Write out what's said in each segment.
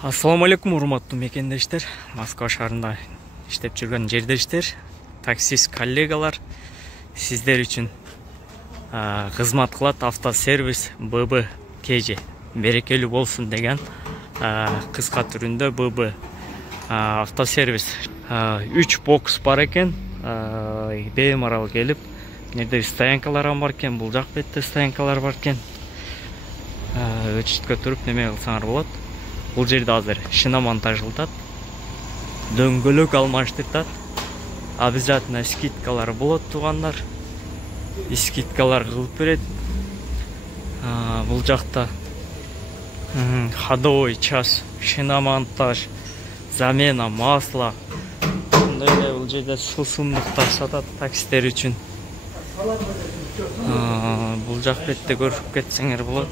Ассаламу алейкум, урматтуу мекендештер. Москва шаарында иштеп жүргөн жердештер, таксист коллегалар, сиздер үчүн кызмат кылат автосервис ББ КЖ. Берекелүү болсун деген кыска түрүндө ББ автосервис 3 бокс бар экен. Беймарал келип, жерде стоянкалар бар экен, бул жак бетте стоянкалар бар экен. Өчүткө туруп неме кылсаңар болот. Бул жерде азыр шиномонтажылдат, дөңгөлөк алмаштыртат, обязательно скидкалар болот туугандар. Скидкалар кылып берет. Бул жакта ходовой час, шиномонтаж, замена масла. Бул жерде суусундуктар сатат таксистер үчүн. Бул жак бетте көрүп кетсеңер болот.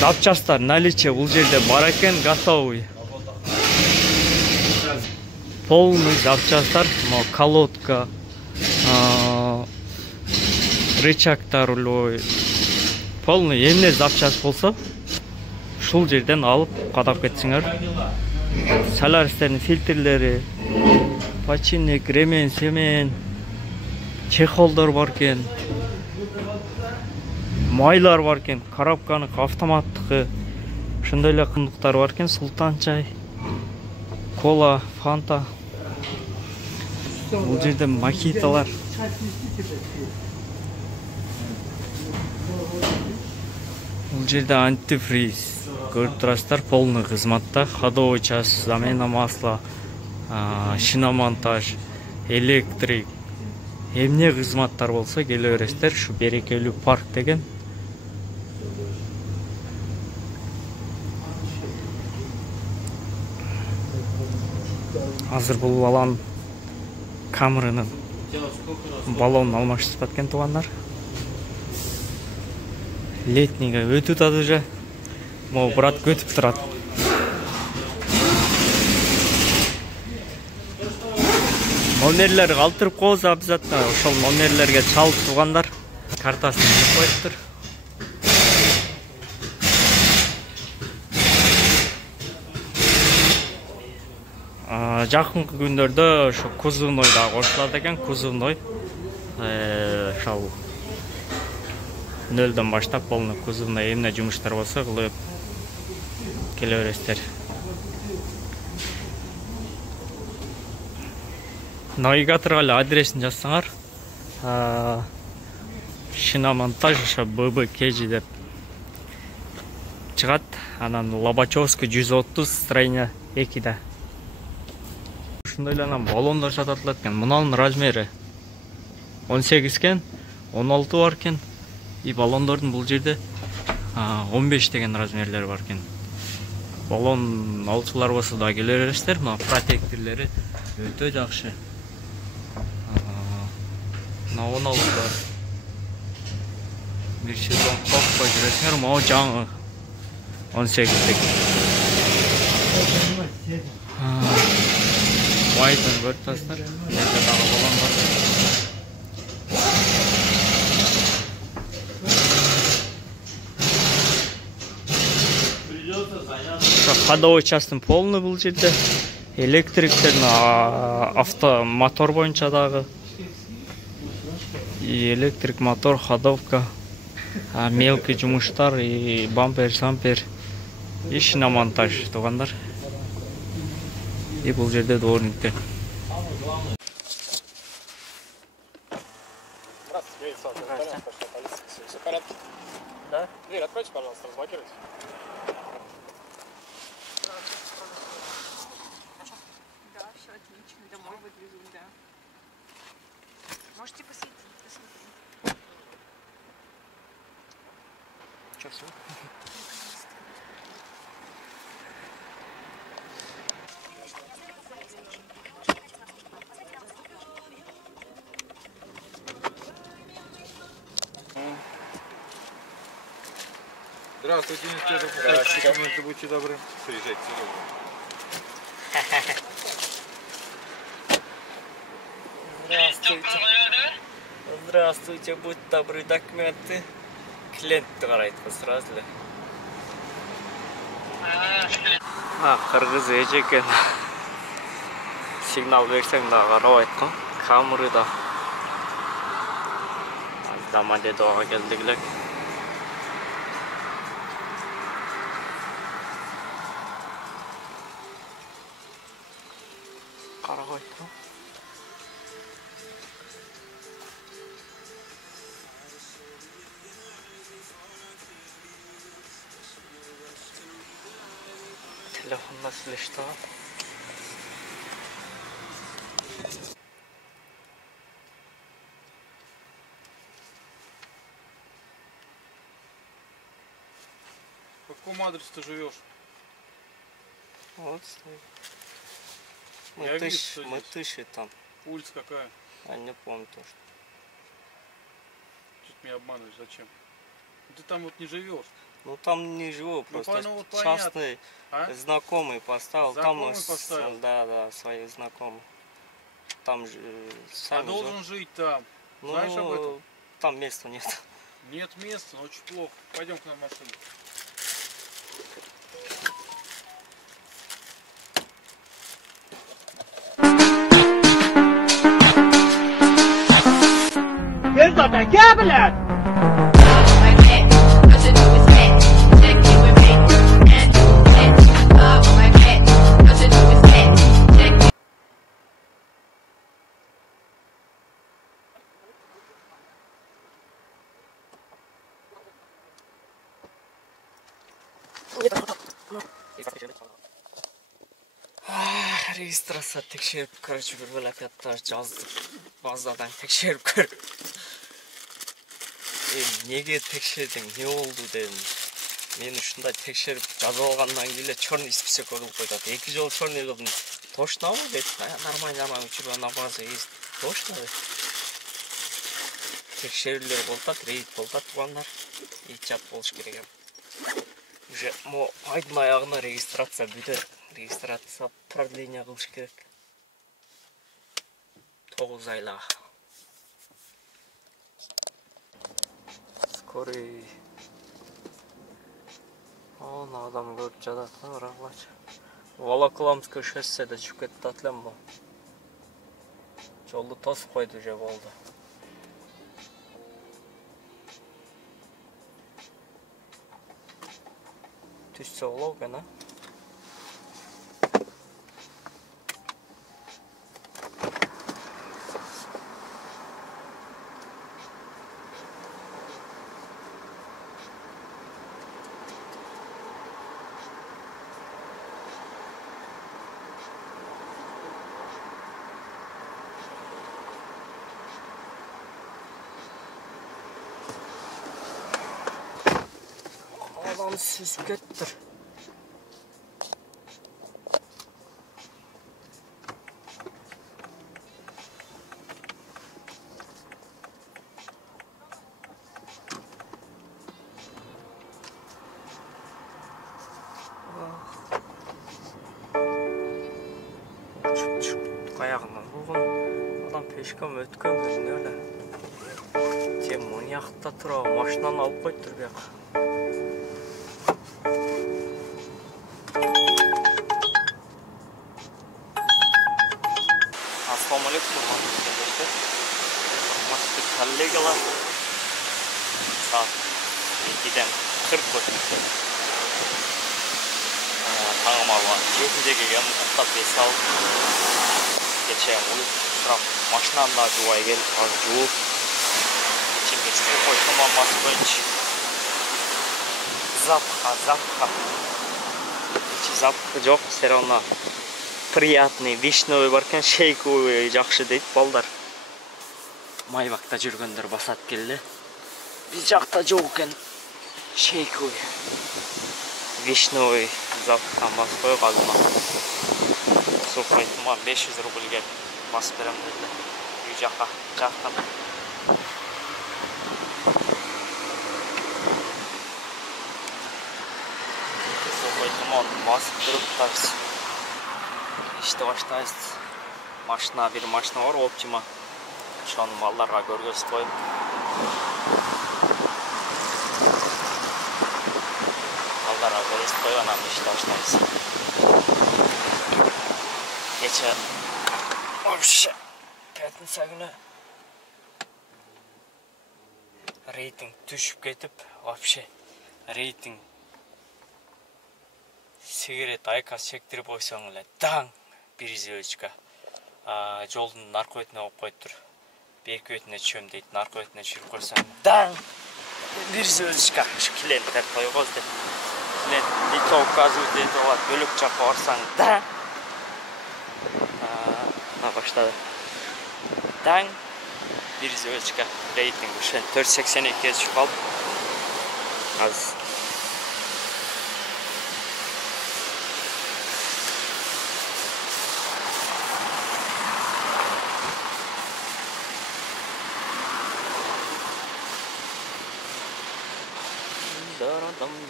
Запчастар наличие бул жерде бар экен, готовый. Полный запчастар, колодка, рычагтар рулой. Полный эмне запчаст болсо, ушул жерден алып кадап кетсеңер. Соляристердин фильтрлери, починник, ремень, семен, чехолдор бар экен. Майлар бар экен, коробканын автоматтыкы, ошондой эле кымдыктар бар экен, султан чай, кола, фанта. Бул жерде макиталар. Бул жерде антифриз. Көрүп турасыздар, полный кызматта, ходовой час, замена масла, шиномонтаж, электрик. Эмне кызматтар болсо келе бересиздер, ушу берекелүү парк деген. Азыр бул баланын камерынын баллонун алмаштырып аткен туугандар. Летнийге өтүп атат уже. Могу брат көтүп турат. Номерлер калтырып коебуз обязательно. Ошол номерлерге чалып туугандар картасын алып коюптур. Жакынкы күндөрдө ошо кузовной да кошулат экен, кузовной. Ошол нөлдөн баштап полный кузовной эмне жумуштар болсо кылып келе бересиздер. Навигаторго эле адресин жазсаңар, шиномонтаж ошо ББ КЖ деп чыгат. Анан Лобачевский 130 строение 2-де. Ушундай эле анан баллондор сатылат экен. Мунун размери 18 экен, 16 бар экен. И баллондордун бул жерде 15 деген размерлери бар экен. Баллон алчылар болсо да келе бересиздер. Мына протекторлори өтө жакшы. Мына 16 бар. Бир сезон кокпой жүрөсүңөр, могу жаңы 18 Майдан көрүп турасыздар. Жерде дагы баллон бар. Ходовой частын полный бул жерде. Электриктердин авто мотор боюнча дагы. И электрик мотор, ходовка, мелкий жумуштар, и бампер, сампер, и шиномонтаж туугандар. И бул жерде дворниктер. Здравствуйте, все в порядке? Да? Дверь откройте, пожалуйста, разблокируйте. Да, все отлично. Домой выгрузил, да. Можете посветить, посмотреть. Че, все? Здравствуйте, инспектор. Документы, будьте добры. Приезжайте сюда. Здравствуйте. Здравствуйте, будь добры, документы. Клиент карайт сразу эле. Кыргыз эже экен. Сигнал берсең да карабайт го. Камырда. Домодедовго келдик элек. Карабайт го. Telefonda silişti. В каком адресе ты живешь? Вот стоит. Я вижу, что Мы здесь. тыщи там. Улица какая? Я не помню тоже. Что ты меня обманываешь? Зачем? Ты там вот не живешь. Ну там не живу, просто ну, понятно. частный А? знакомый поставил. Знакомый там поставил? Да, своих знакомых. Там же А сами должен жить там. Ну, Знаешь об этом? там места нет. Нет места, но очень плохо. Пойдем к нам в машину. Регистрация текшерип, короче, bir velakatlar жаздық. Базадан текшеріп көр. Неге текшердің, не oldu дедім. Мен ушундай текшерип жазып алгандан кийин черный список кылып койдут. 2 жол черный кылдым. Точно мы дедим. Нормально, у тебя на базе есть. Точно. Текшерүүлөр болтат, рейд болтат тугандар. Ичат болуш керек. Уже мо айдын аягына регистрация бүдө. Регистрация продление кылыш керек. 9 айла. Скорый. Ана адам көрүп жатат, ырагылачы. Волоколамское шосседе чыгып кетти атлем бу. Жолду тосуп койду уже болду. Түшсө болобу экен, а? Adam süzüp kettir. Ayağından bugün adam peşkam ötken gözün öyle. Sen manyakta tura maşından alıp koydur bir yak. Assalamu alaikum arkadaşlar. Maçta kollegalar saat 2'den 40 o'tdi. Tağımalga 7'de kelgan mutlaq 5 al. Kecha ulup turib mashinamda joy kelib qoldi. Ichimga chuqur qo'ydim Moskvich. Запах. Ichi запах yo'q, все равно приятный вишневый баркан шейковый жакшы дейт балдар. Майбакта жүргөндөр басат келди. Биз жакта жок экен шейковый вишневый запахтан басып коёк азына. Сухайтма 500 рубльге басып берем деди. Үй жакка жактан. Сухайтма басып туруп такси. İşte baştayız. Bir maşina var, Optima. Şu an mallarga görgöz koyup. Mallarga görgöz қойып ана мешітті ашытамыз. Кеше вообще пятница күні рейтинг түшіп кетіп, вообще рейтинг сигарет айкас шектіріп қойсаң эле таң bir звездочка. Жолдың наркы өтіне қойып қойып тұр. Беркі өтіне түшем дейді, наркы өтіне жүріп көрсең таң bir звездочка. Клиенттер қойғыз деп. Клиент литва указывает дейді, олар бөлік жаққа барсаң таң. Başladı. Таң bir звездочка рейтинг үшін 482 düşіп қалып. Az.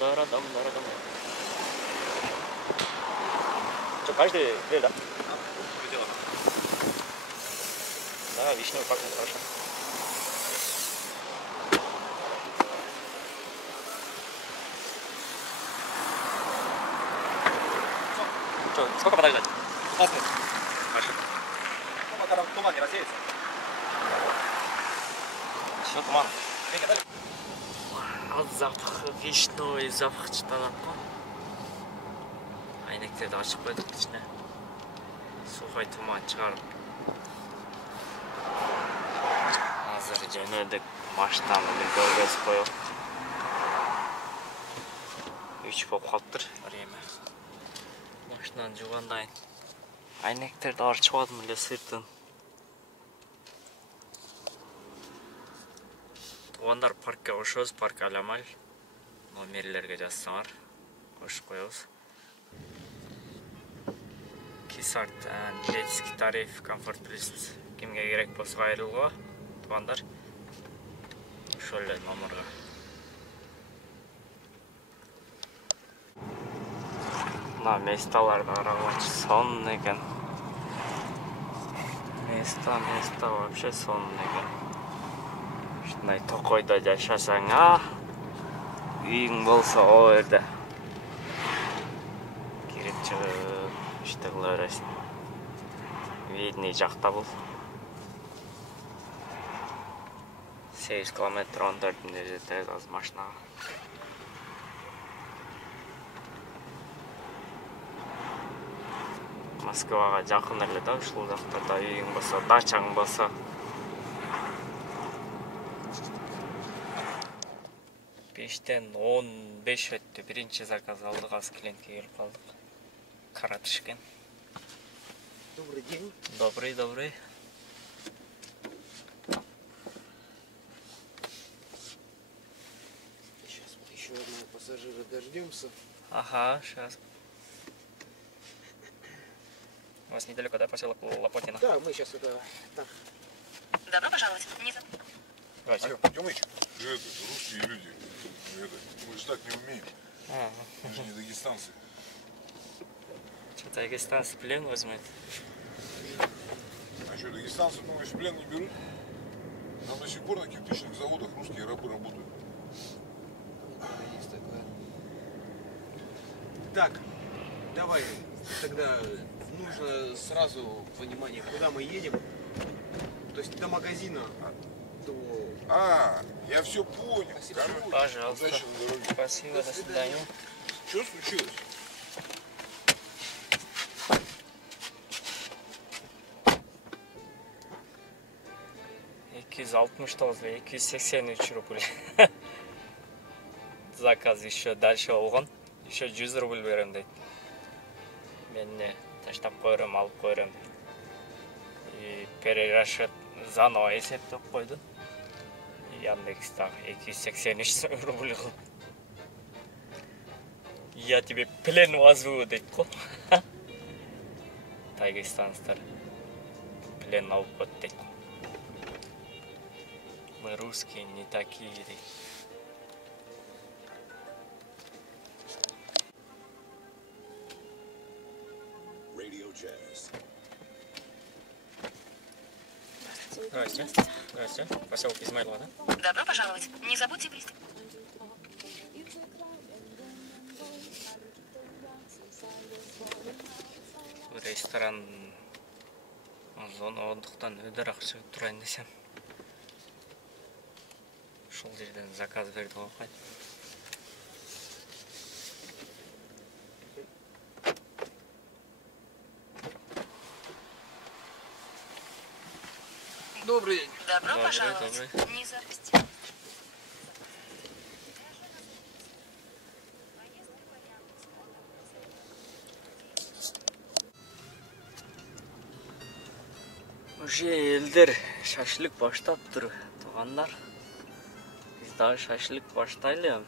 Дарадам. Что, каждый гриль, да? Да, вишневый пахнет хорошо. Что, сколько подождать? 15 минут. Хорошо. Ну, пока туман не рассеется. Все, туман. Запах вишневый, запах читанатты. Айнектерді ашып қойдық ішіне. Сухай туман шығарып. Азыр жөнөдік машинаны көргөзүп коелук. 3 болуп калыптыр время. Машинаны жуугандайын. Айнектерди арчып алдым эле сыртын. Туугандар паркка кошобуз, парк Алямаль. Номерлерге жазсаңар, кошуп коебуз. Кисарт, детский тариф, комфорт плюс. Кимге керек болсо айрылууга, туугандар. Ошол эле номерге. Мына месталарды карагачы сон экен. Места вообще сон экен. Ушундай токойдо жашасаң, үйүң болсо о жерде кирип чыгып иште кыла бересиң. Видный жакта бул. 8 километр 14-нде жетебиз азыр машинага. Москвага жакын эле да, ушул жактарда үйүң болсо, дачаң болсо. Бештен 15 өттү. Биринчи заказ алдык, аз клиентке келип калдык. Каратышкен. Добрый день. Добрый. Сейчас вот еще одного пассажира дождемся. Ага, сейчас. У вас недалеко, да, поселок Лопотино? Да, мы сейчас это... Так. Добро пожаловать. Алло, Тёмыч, же русские люди. Мы же так не умеем. Мы же не дагестанцы. Что-то дагестанцы плен возьмут. А что, дагестанцы, думаешь, в плен не берут? Там до сих пор на кирпичных заводах русские рабы работают. Да, есть такое. Так, давай, тогда нужно сразу понимание, куда мы едем. То есть до магазина, до... Я все понял. Короче, Пожалуйста. удачи на дороге. Спасибо, до свидания. Что случилось? $269, 283 рубль. Заказ еще дальше болгон. Еще 100 рубль берем дейт. Мен не таштап койром, алып койром. И перерасчет заново эсептеп койду. Яндекстаг 283 рубль кылып. Я тебе плен возьму дейт го. Дагестанецтер плен алып кет дейт. Мы русские не такие дейт. Здрасте. Поселок Измайлова, да? Добро пожаловать. Не забудьте пристегнуть. ресторан зона ондықтан өдірақ шығып тұрайын десем. Шол жерден заказ берді ғой. Добрый день. Добро пожаловать. Не запусти. Уже елдер шашлык баштап тұр, туғандар. Біз дағы шашлык баштайлы.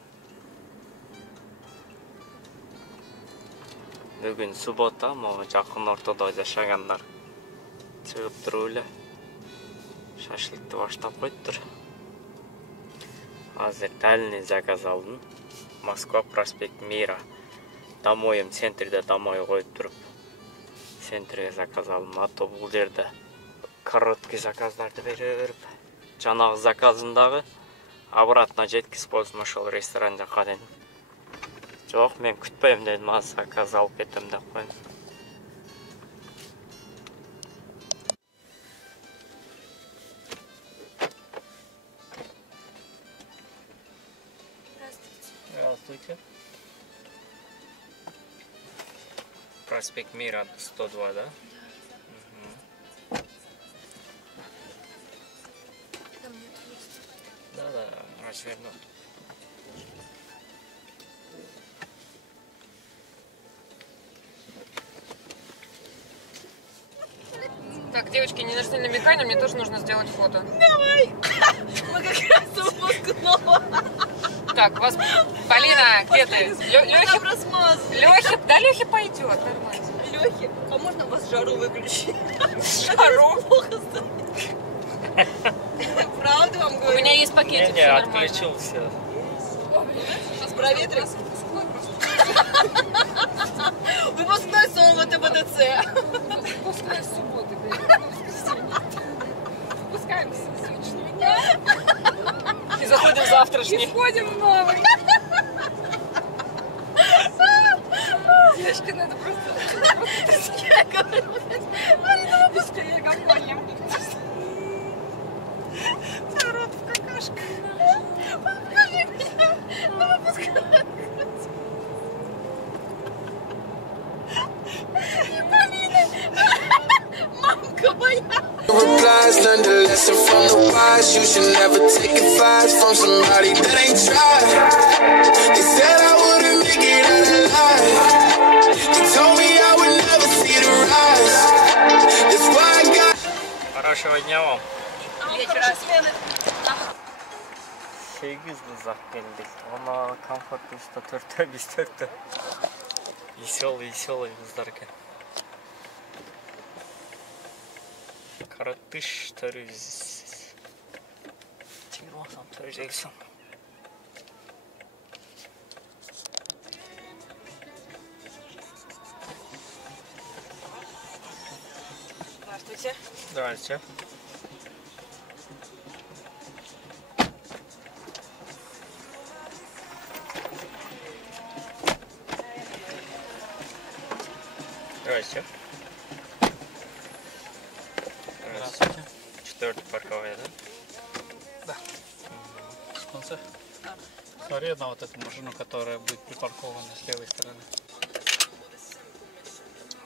Бүгін суббота, жақын ортада жашагандар шығып тұр өлі. Шашлыкты баштап қойып тұр. Азыр дәліне заказ алдым. Москва, проспект Мира. Домойым центрде домой қойып тұрып. Центрге заказ алдым. Ато бұл жерде короткий заказдарды беріп. Жаңағы заказындағы обратно жеткізіп болсын ошол ресторан жаққа дедім. Жоқ, мен күтпеймін дедім, аз заказ алып кетем деп қойдым. Здравствуйте. Проспект Мира 102, да? Да, разверну. Так, девочки, не нашли намекания, мне тоже нужно сделать фото. Давай! Мы как раз упускнула. Так, вас... Полина, где ты? Лёхи... Лёхи... Да, Лёхи пойдет, нормально. Лёхи, а можно вас жару выключить? Жару? Плохо Правда вам говорю? У меня есть пакетик, Не, все нормально. отключился. Сейчас проветрим. Выпускной сон в ТБДЦ. Выпускай субботы, воскресенье. Выпускаем сегодняшний дня. И заходим в завтрашний. И входим в новый. Девочки, надо просто... Я говорю, Марина, выпускай, я понял. рот в какашку. Покажи меня. Ну, выпускай. Мамка моя. Replies, learned a lesson from the wise. You should never take advice from somebody that ain't tried. They said I wouldn't make it out alive. They told me I would never see the rise. That's why I got. Хорошего дня вам. Вечера смены. 8 ұзақ келдік. Оны комфорт плюста 4-тө, біз 4-тө. Веселый қыздар екен. Каратыш 400. Тегілмасам 480. Здравствуйте. Здравствуйте. Здравствуйте. Здравствуйте. 4-й парковая, да? Да. Спонсор. Смотри на вот эту машину, которая будет припаркована с левой стороны.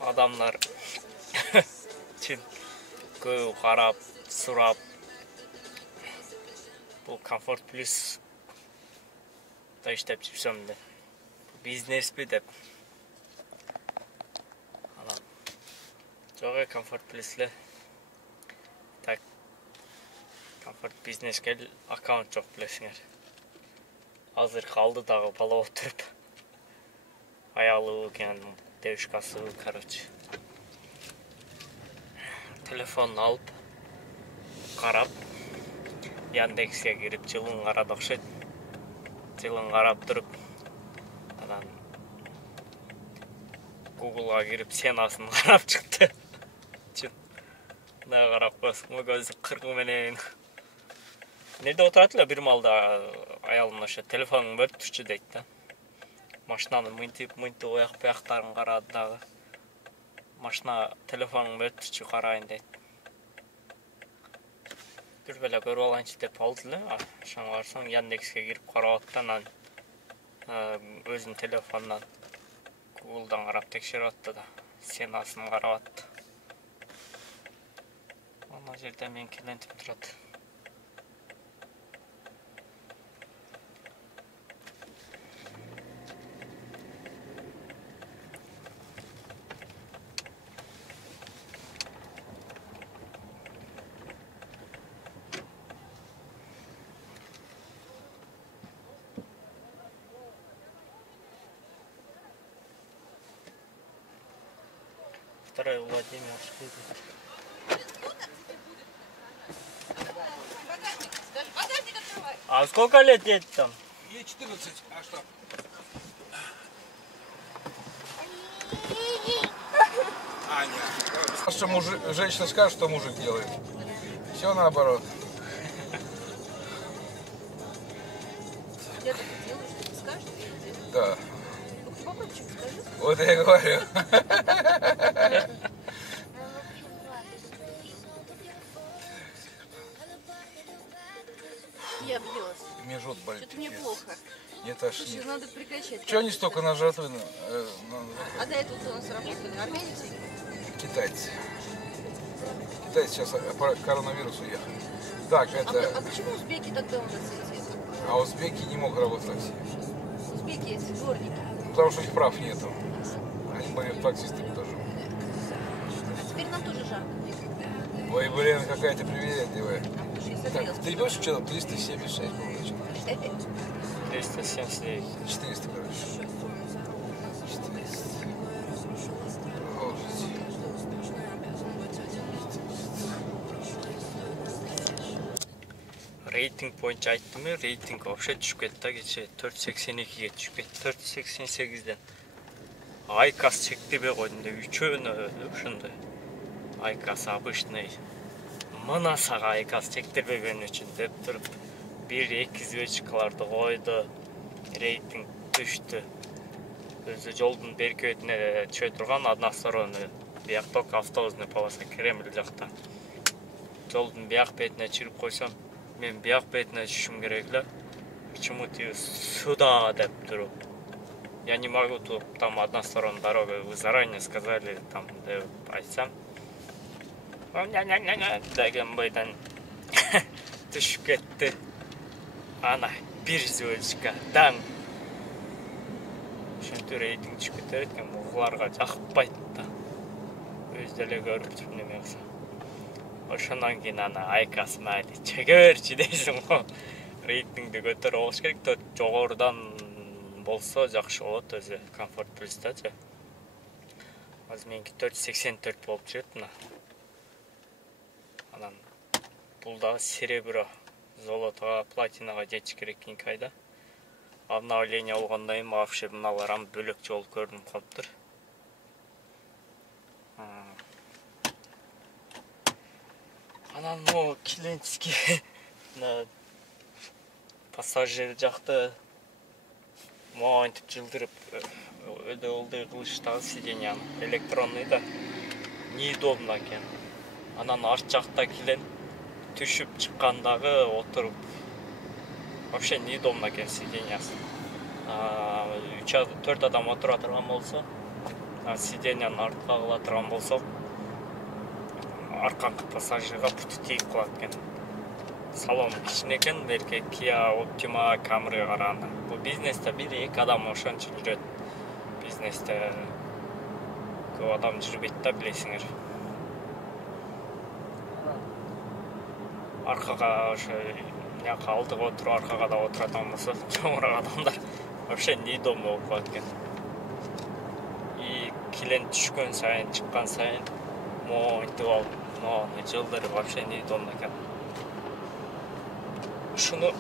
Адамдар көп қарап, сұрап, бұл комфорт плюс да іштеп жүрсем де, бизнес бе деп. Жоғы комфорт плюслі. Так, комфорт бизнеске аккаунт жоқ білесіңер. Азыр қалды дағы бала отырып. Аялы өкен, девушкасы, короче. Телефон алып, қарап, Яндекске кіріп жылын қарады оқшайды. Жылын қарап тұрып, адан Google'a girip senaсын қарап шықты. Ne қарап қойсың, көзі қырқы менен. Nerede отыратылар бір малда аялымын ошы, телефонын бөліп тұршы дейді. Машинаны мүнтіп ояқ-бұяқтарын қарады дағы. машина телефонумду өтүрчү карайын дейт. Бир беле көрүп алайынчы деп алды эле. Ошону барсаң Яндекске кирип карап аттан анан өзүнүн телефонунан Google'дан карап текшерип атты да, сценасын карап атты. Ана жерде мен клиентим турат. Второй Владимир. Багажник открывай. А сколько лет едет там? Ей 14, а что? Что женщина скажет, что мужик делает. Все наоборот. Я так и делаю, что ты скажешь, что я делаю. Да. Ну, ты попробуй что-то скажи. Вот я и говорю. Я обиделась. Мне жжет болит. Что-то мне плохо. Не Слушай, тошнит. надо прекращать. Чего они столько на жратвы? А до этого кто у нас работали? Армянцы? Китайцы. Китайцы сейчас по коронавирусу уехали. Так, А это... почему узбеки тогда у нас эти? А узбеки не могут работать в такси. Узбеки эти дворники. Потому что их прав нету. Они были таксистами тоже. А теперь нам тоже жарко. Ой, блин, какая ты привередливая. Потому что я Так, согрелась. ты идешь что-то 376, по-моему, начал. 379. 400, короче. 400. Продолжить. Рейтинг боюнча айттым, рейтинг вообще түшүп кетти да, кечээ 482ге түшүп кетти. 488ден. Айкас чектебей койдум деп үчөөнө ушундай. Айкас обычный. Мына сага айкас чектебеген үчүн деп туруп 1-2 звездочкаларды койду. Рейтинг түштү. Өзү жолдун берки бетине чөй турган одна сторона. Бияк ток автобусный полоса Кремль жакта. Жолдун бияк бетине чыгып койсом, мен бияк бетине түшүшүм керек эле. Почему-то сюда деп туруп. Я не могу тут, там одна сторона дорога, вы заранее сказали, там, деп айтсам. Деген бойдан түшүп кетти. Ана, бир звездочка, даң. Ошентип рейтинг түшүп кетер экен, угуларга жакпайт да. Өз деле көрүп туруп неме кылса. Ошондон кийин ана айкас майли чеге берчи дейсиң го. Рейтингди көтөрүп алыш керек, жогорудан болсо жакшы болот, өзү комфорт плюстачы. Азыр меники 484 болуп жүрөт мына. Анан бул дагы серебро, золотого, платинага жетиш керек кийинки айда. Обновление болгондон кийин вообще мыналарам бөлөкчө болуп көрүнүп калыптыр. Анан могу клиентский пассажир жакты моинтип жылдырып өдө кылыштагы сиденье электронный да, неудобно экен. Анан арт жакта клиент түшүп чыккандагы отуруп вообще неудобно экен сиденьясы. 3-4 адам отура турган болсо, сиденьяны артка кыла турган болсо, арканкы пассажирга буту тийип калат экен. Салон кичине экен, берке Kia Optima Camry'га караганда. Бул бизнесте 1-2 адам ошончо жүрөт. Бизнесте көп адам жүрбөйт да, билесиңер. Аркага ошо яка алдыга отуруп, аркага да отурат болсо, чоңураак адамдар вообще неудобно болуп калат экен. И клиент түшкөн сайын, чыккан сайын моинтип алып, жылдырып вообще неудобно экен. Ушуну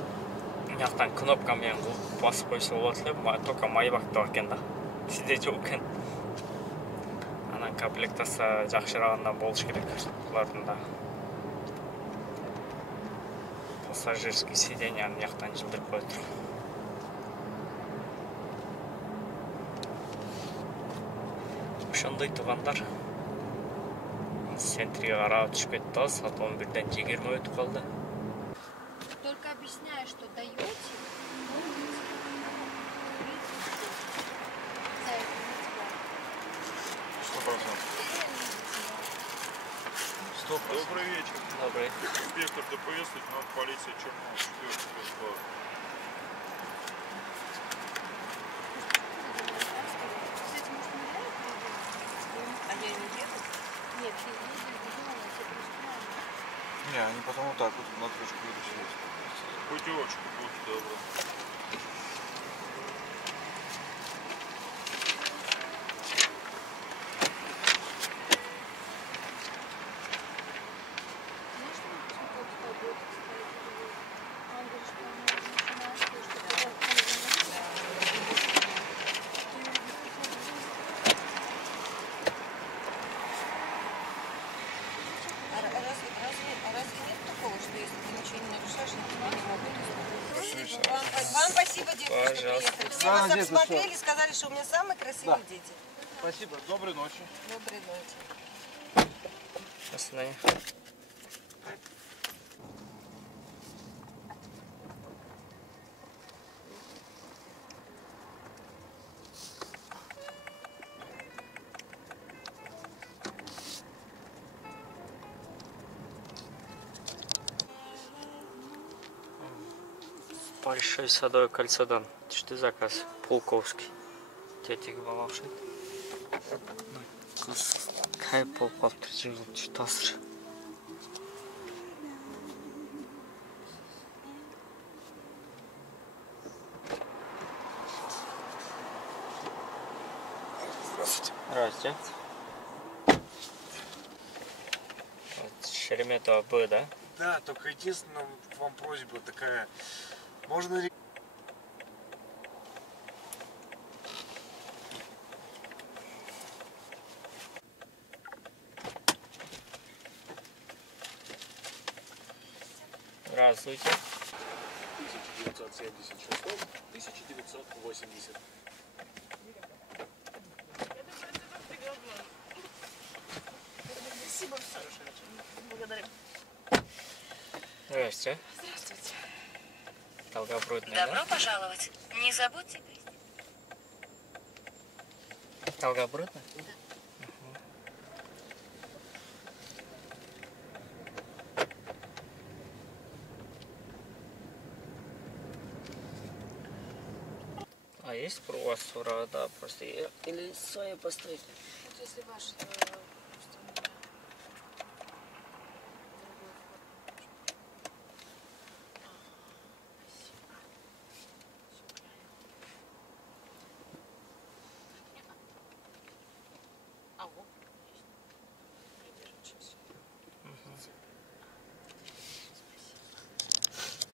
жактан кнопка менен кылып басып койсо болот эле, только майбакта бар экен да. Сизде жок экен. Анан комплектация жакшыраганда болуш керек булардын да. Пассажирский сиденьяны жактан жылдырып коет. Ошондой туугандар. центрге карап түшүп кетти да, саат 11-ден 20 өтүп калды. Только объясняю, что даете. Добрый вечер. Добрый. Инспектор ДПС, лейтенант полиции Чернов, 4 склад. А я не еду? Нет, ты едешь, думала, все просто. Не, они потом вот так вот на точку будут сидеть. Путевочку будьте добры. Разве нет такого, что если ты ничего не нарушаешь, никто не могут? Вам спасибо, девушка, что приехали. Все вас обсмотрели, сказали, что у меня самые красивые дети. Спасибо. Доброй ночи. Доброй ночи. До свидания. Большой Садовое кольцодан түштү заказ. Пулковский. Тетиги бала окшойт. Кыз кайып болуп калыптыр, жыгылып түштү азыр. Здравствуйте. Здравствуйте. Шереметьево Б, да? Да, только единственное, вам просьба такая. Можно ли... Здравствуйте. 1976-1980. Спасибо. Благодарю. Здравствуйте. Здравствуйте. Долгопрудный, да? Добро пожаловать. Не забудьте прийти. Долгопрудный? А есть кругосура, да, просто или свои поставить? Если ваш